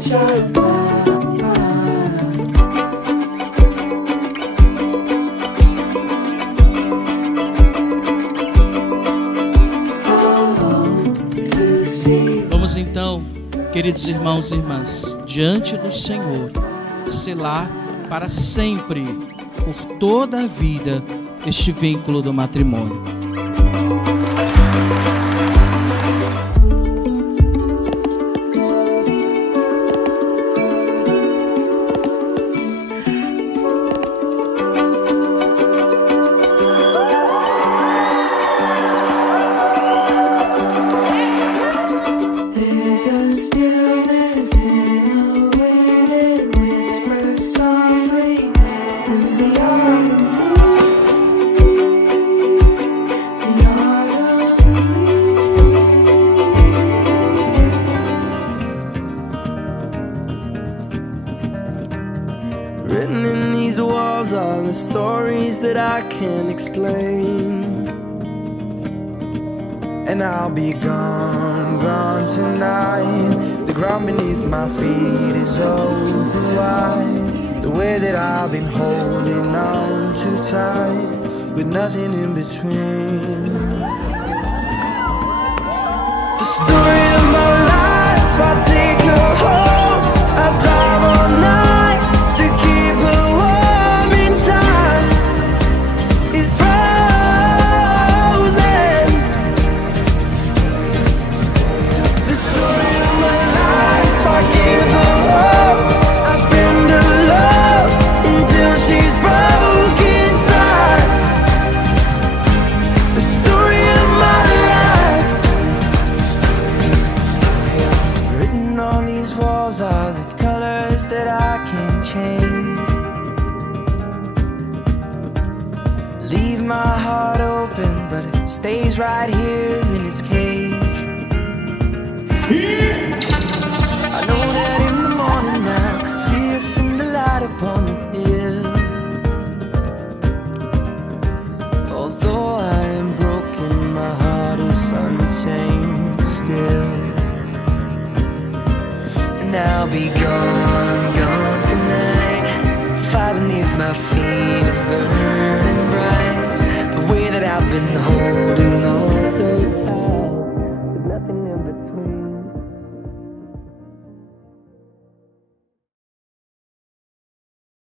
catch a fire. Vamos então, queridos irmãos e irmãs, diante do Senhor, selar para sempre, por toda a vida, este vínculo do matrimônio. There's a stillness in the wind, it whispers softly through the autumn leaves, the autumn leaves. Written in these walls are the stories that I can't explain. And I'll be gone, gone tonight. The ground beneath my feet is open wide. The way that I've been holding on too tight, with nothing in between. The story of my life, I take her home. I drive all night to keep her warm in time. It's frozen. The story of my life, I give her hope. I spend her love until she's broke inside. The story of my life. Written on these walls are the colors that I can't change. Leave my heart open, but it stays right here in its cage. I know that in the morning I'll see us in the light upon the hill. Although I am broken, my heart is untamed still. And I'll be gone, gone tonight. The fire beneath my feet is burning bright. The way that I've been holding on so tight.